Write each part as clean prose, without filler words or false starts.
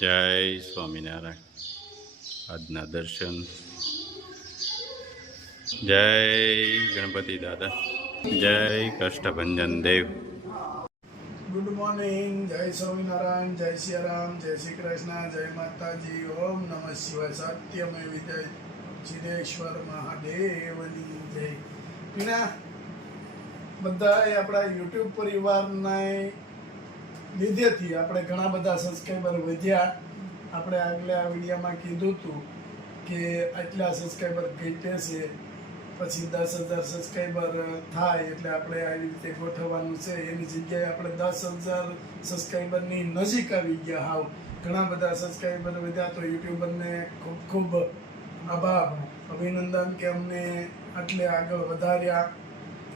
જય સ્વામિનારાયણ. આજના દર્શન. જય ગણપતિ દાદા. જય કષ્ટભંજન દેવ. Good morning. જય સ્વામિનારાયણ. જય સિયારામ. જય શ્રી કૃષ્ણ. જય માતાજી. ઓમ નમઃ શિવાય. સત્યમય વિજય. સિદ્ધેશ્વર મહાદેવની જય. એના બધા આપણા યુટ્યુબ પરિવારના લીધેથી આપણે ઘણા બધા સબસ્ક્રાઈબર વધ્યા. આપણે આગલા વિડીયોમાં કીધું હતું કે આટલા સબસ્ક્રાઈબર ઘટે છે, પછી 10,000 સબસ્ક્રાઈબર થાય એટલે આપણે આવી રીતે ગોઠવવાનું છે. એની જગ્યાએ આપણે 10,000 સબસ્ક્રાઈબરની નજીક આવી ગયા. હાવ ઘણા બધા સબસ્ક્રાઈબર વધ્યા. તો યુટ્યુબરને ખૂબ ખૂબ આભાર, અભિનંદન કે અમને આટલે આગળ વધાર્યા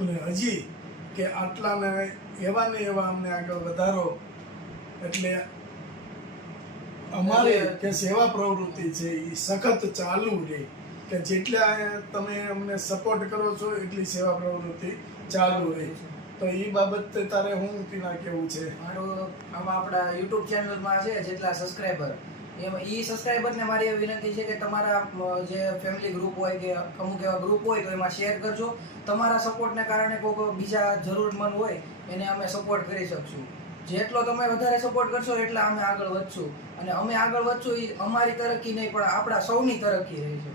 અને હજી કે આટલાને એવા ને એવા અમને આગળ વધારો. એટલે અમારી કે સેવા પ્રવૃત્તિ છે એ સખત ચાલુ રહે, કે જેટલા તમે અમને સપોર્ટ કરો છો એટલી સેવા પ્રવૃત્તિ ચાલુ રહે. તો એ બાબતે તારે હું પીના કેવું છે? મારું આમાં આપણા યુટ્યુબ ચેનલમાં છે જેટલા સબસ્ક્રાઈબર, એમાં ઈ સબસ્ક્રાઈબરને મારી એવી વિનંતી છે કે તમારા જે ફેમિલી ગ્રુપ હોય કે અમુક એવા ગ્રુપ હોય તો એમાં શેર કરજો. તમારા સપોર્ટને કારણે કોઈ બીજા જરૂરતમંદ હોય એને અમે સપોર્ટ કરી શકશું. જેટલો તમે વધારે સપોર્ટ કરશો એટલા અમે આગળ વધશું, અને અમે આગળ વધશું એ અમારી તરક્કી નહીં પણ આપણા સૌની તરક્કી રહી છે.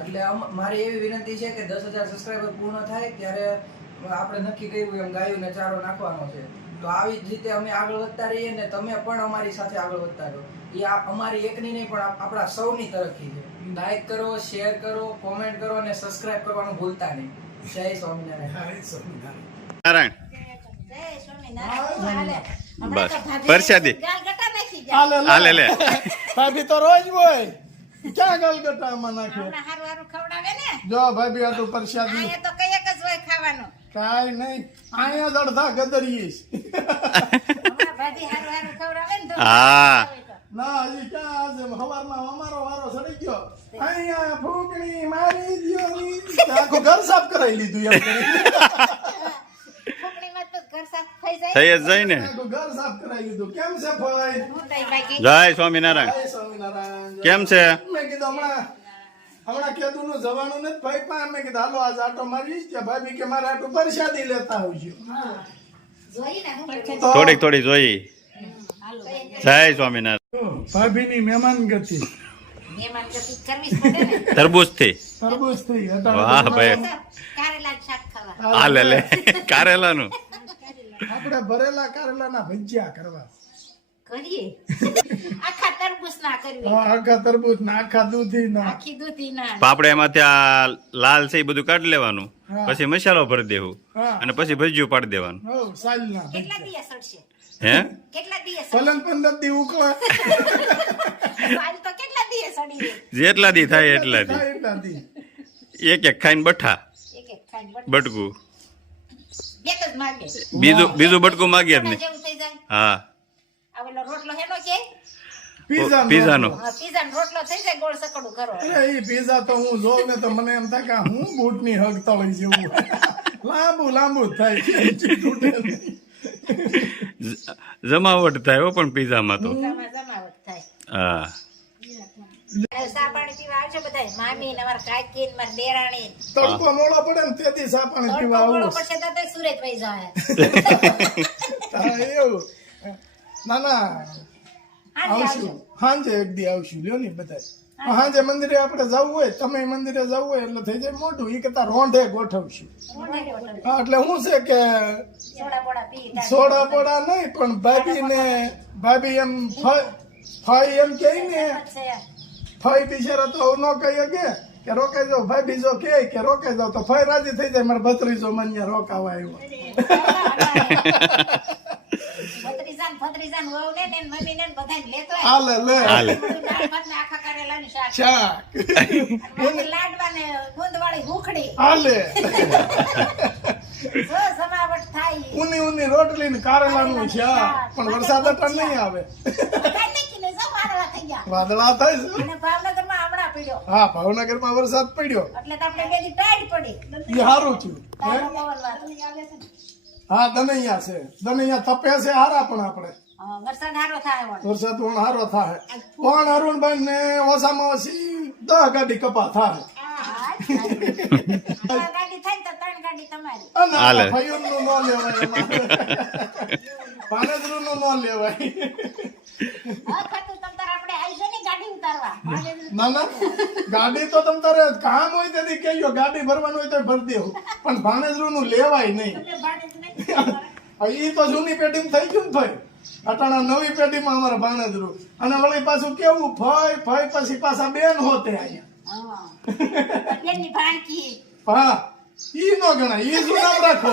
એટલે મારી એવી વિનંતી છે કે 10,000 સબસ્ક્રાઈબર પૂર્ણ થાય ત્યારે આપણે નક્કી કર્યું એમ ગાયોને ચારો નાખવાનો છે. તો આવી જ રીતે અમે આગળ વધતા રહીએ ને તમે પણ અમારી સાથે આગળ વધતા રહો. એ અમારી એકની નહીં પણ આપણા સૌની તરક્કી છે. લાઈક કરો, શેર કરો, કોમેન્ટ કરો અને સબસ્ક્રાઇબ કરવાનું ભૂલતા નહીં. જય સ્વામિનારાયણ. જય સ્વામિનારાયણ. નારાયણ. બસ પરસાદી હાલે લે. ભાભી તો રોજ હોય. ક્યાં ગલગટામાં નાખે? જો ભાભી આ તો પરસાદી કાઈ નહીં. અહીંયા જ અડધા ગદરીશ. હા ના હજી ક્યાં આજે સવારમાં અમારો વારો સડી ગયો. અહીંયા ફૂંકણી મારી દ્યો ની. આખું ઘર સાફ કરાવી લીધું એમ કરી. થઈ જ જાય ને. આખું ઘર સાફ કરાવી લીધું. કેમ છે ભાઈ? જય સ્વામિનારાયણ. જય સ્વામિનારાયણ. કેમ છે? મેં કીધું હમણાં કેદું નું જવાનું નથી ભાઈ પા. મેં કીધું હાલો આજ આટો મારી કે ભાભી કે મારે આટલું પરસાદી લેતા આવજો. થોડીક જોઈ. જય સ્વામિનારાયણ. ભાભી ની મહેમાન ગતિ તરબૂચ થી. તરબૂચ થઈ. વાહ ભાઈ. હાલે લે. કારેલા નું આપણે ભરેલા કારેલાના ભજીયા કરવા. આખા તરબૂચ ના આખા દૂધી ના. પાપડે એમાં ત્યાં લાલ છે એ બધું કાઢી લેવાનું, પછી મસાલો ભરી દેવું અને પછી ભજીયું પાડી દેવાનું. સાલ ના હે પલન 15 દી ઉકળા. જેટલા દી થાય એટલા દી. એટલા દી એક ખાઈને બઠા બટકું. બીજું બટકું માગે જ નહીં. હા પીઝાનો. એ પીઝા તો હું જોઉં ને તો મને એમ થાય કે હું બૂટ ની હગ તળી જેવું લાંબુ થાય. જમાવટ થાય હો પણ પીઝામાં તો. હા તડકો મોડો પડે ને તેથી સા પાણી પીવા આવું. એવું ના આવશું સાંજે એક દી આવશું. લ્યો ને બધા સાંજે મંદિરે આપણે જવું હોય, તમે મંદિરે જવું હોય એટલે થઈ જાય મોટું. એ કરતા રોંઢે ગોઠવશું. હા એટલે શું છે કે સોડા બોડા નહીં પણ ભાભી એમ ફાઈ એમ કે ને ફાઈ બિચારા તો ન કહી કે રોકાઈ જાવ. ભાભી જો કે રોકાઈ જાવ તો ફાઈ રાજી થઈ જાય. મારે ભત્રીજો મને રોકાવા આવ્યો. હાલે લે શાક હાલે ઊની રોટલી ને કારેલાનું શાક. પણ વરસાદ અટાણ નહીં આવે. વાદળા થાય છે. હા ભાવનગરમાં વરસાદ પડ્યો એ સારું થયું. હા દનૈયા છે. દનૈયા તપે છે હારા પણ આપણે વરસાદ સારો થાય વળી. વરસાદ પણ સારો થાય પણ અરુણભાઈ ને ઓછામાં ઓછી 10 ગાડી કપા થાય હા, ત્રણ ગાડી થાય ને તો 3 ગાડી તમારી. અને હાલે. ફૈયુરનું ન લેવાય એમાં. પાનેતરુંનું ન લેવાય. હા, ખાતું તમ તારે આપણે આવીશું ને ગાડી ઉતારવા. ના ના ગાડી તો તમ તારે કામ હોય તેથી કહેજો ગાડી ભરવાનું હોય તો ભરી દેવું પણ ભાણેજરું લેવાય નહીં. તમે ભાડે જ નહીં. ઈ તો જૂની પેઢીમાં થઈ ગયું ને ભાઈ અટાણા નવી પેઢીમાં અમારા ભાણેજરું અને વળી પાછું કેવું ફઈ ફઈ પછી પાછા બેન હોતે અહીંયા. હા. બેનની ભાણકી. હા ઈ નો ગણાય ઈ શું નામ રાખો.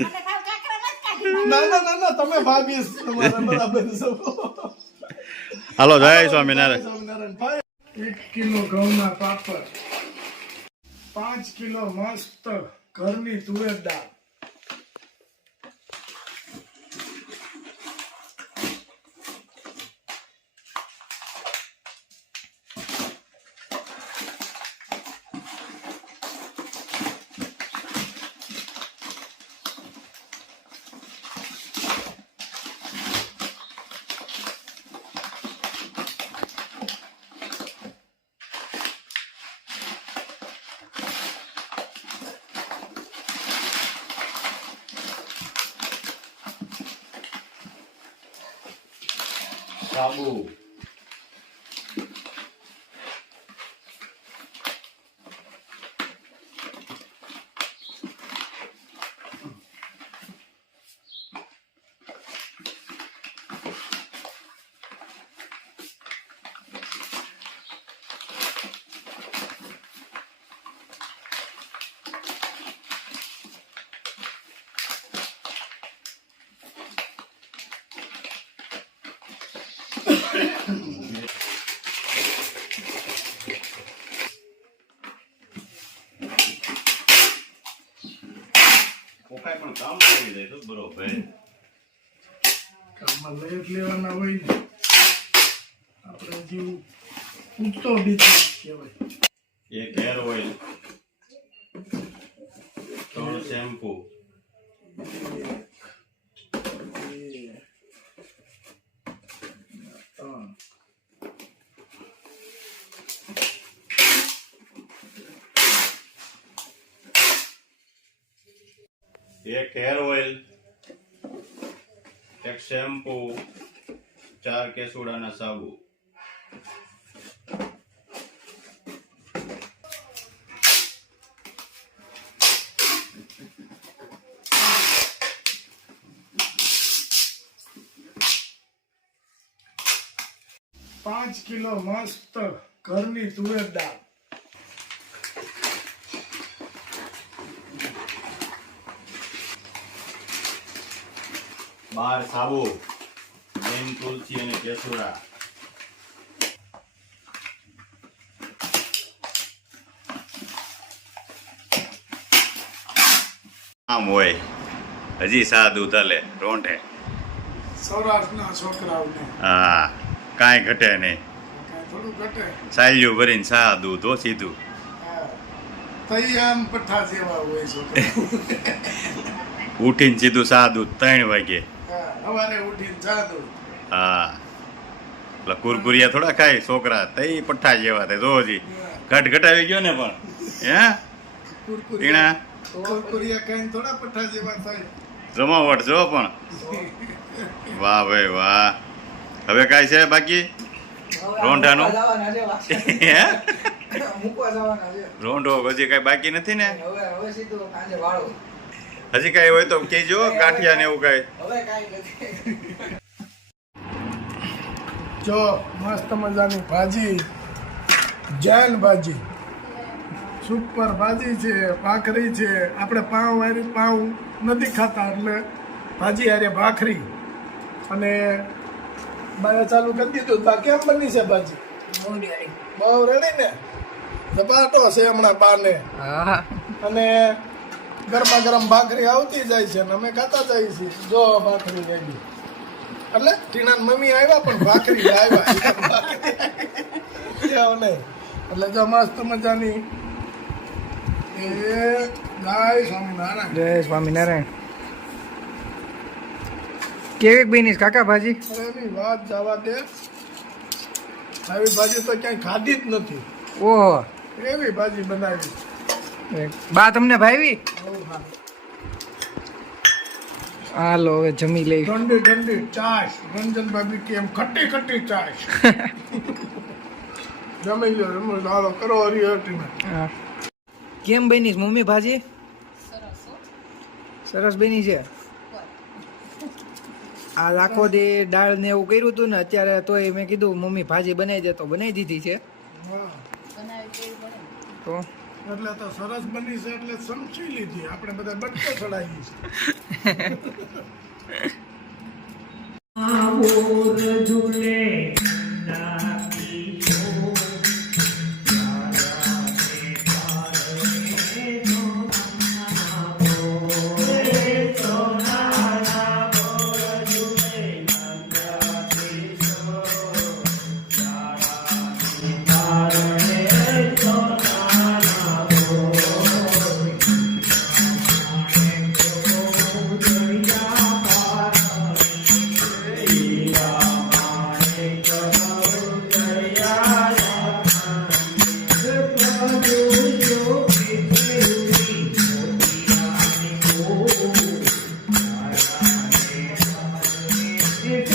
મને સાવ કાકરામાં જ કાઢી ના ના ના ના તમે ભાભી છો, તમારા બરાબર છો. હાલો જય સ્વામિનારાયણ. સ્વામિનારાયણ ભાઈ 1 કિલો ઘઉંના પાપડ 5 કિલો મસ્ત ઘરની તુવેર દાળ સાબુ કોકાય પણ કામ કરી જાય તો બરોબર. કામમાં લઈ જ લેવાના હોય ને આપણે જેવું ઉગતો બીજ કહેવાય. એક hair oil, 3 shampoo, 1 hair oil, 1 shampoo, 4 કેસુડાના સાબુ. પાંચ કિલો મસ્ત ઘરની તુવેર દાળ બાર સાબુ, નીમ, તુલસી અને કેસુડા. આમ હોય હજી સાદું તલે રોંઢે. સૌરાષ્ટ્રના છોકરાઓને હા કાંઈ ઘટે નહીં. કાંઈ થોડું ઘટે સાલ્યું ભરીને સાદું તો સીધું. હા. તઈ આમ પઠ્ઠા જેવા હોય છોકરા. ઉઠીને સીધું સાદું 3 વાગે. હા, સવારે ઉઠીને જાદુ હા એટલે કુરકુરિયા થોડા ખાય છોકરા તઈ પઠ્ઠા જેવા થાય જોજી. ઘટ ઘટાવી ગયો ને પણ હે ટીણા કુરકુરિયા કઈ થોડા પઠ્ઠા જેવા થાય. જમાવટ જો પણ. વાહ ભાઈ વાહ. હવે કાંઈ છે બાકી રોંઢાનું? જવાના છે પાછા. હે મૂકવા જવાના છે. રોંઢો હજી કાંઈ બાકી નથી ને? હવે સીધું સાંજે વાળો. હજી કાંઈ હોય તો કહેજો ગાંઠિયા ને એવું કાંઈ. હવે કાંઈ નથી. જો મસ્ત મજાની ભાજી જૈન ભાજી સુપર ભાજી છે ભાખરી છે. આપણે પાઉં વાળી પાઉં નથી ખાતા એટલે ભાજી હારે ભાખરી અને બાય ચાલુ કરી દીધું. બા કેમ બની છે ભાજી? બહુ રેડી ને ઝપાટો છે હમણાં બાને. અને ગરમા ગરમ ભાખરી આવતી જાય છે અને અમે ખાતા જઈએ છીએ. જો ભાખરી રેડી એટલે ટીના મમ્મી આવ્યા પણ ભાખરી આવ્યા નહીં. એટલે જો મસ્ત મજાની એ જય સ્વામિનારાયણ. જય સ્વામિનારાયણ. કેવી બની કાકા ભાજી? અરે એની વાત જવા દે, આવી ભાજી તો ક્યાંય ખાધી જ નથી. ઓહો, એવી ભાજી બનાવી. બા તમને ભાવી? બહુ હા. હાલો હવે જમી લઈ. ઠંડી ઠંડી ચાશ, રંજનભાઈ કેમ ખટ્ટી ખટ્ટી ચાશ. જમી લો, જમી લો, હાલો કરો હરિહરટીમાં. હા. કેમ બની મમ્મી ભાજી? સરસ બની છે. આ આખો દી દાળ ને એવું કર્યું હતું ને, અત્યારે તોય મેં કીધું મમ્મી ભાજી બનાવી દે, તો બનાવી દીધી છે. હા તો એટલે તો સરસ બની છે એટલે સમજી લીધી. આપણે બધા બટકો ચડાવી છે.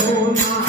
Oh, my.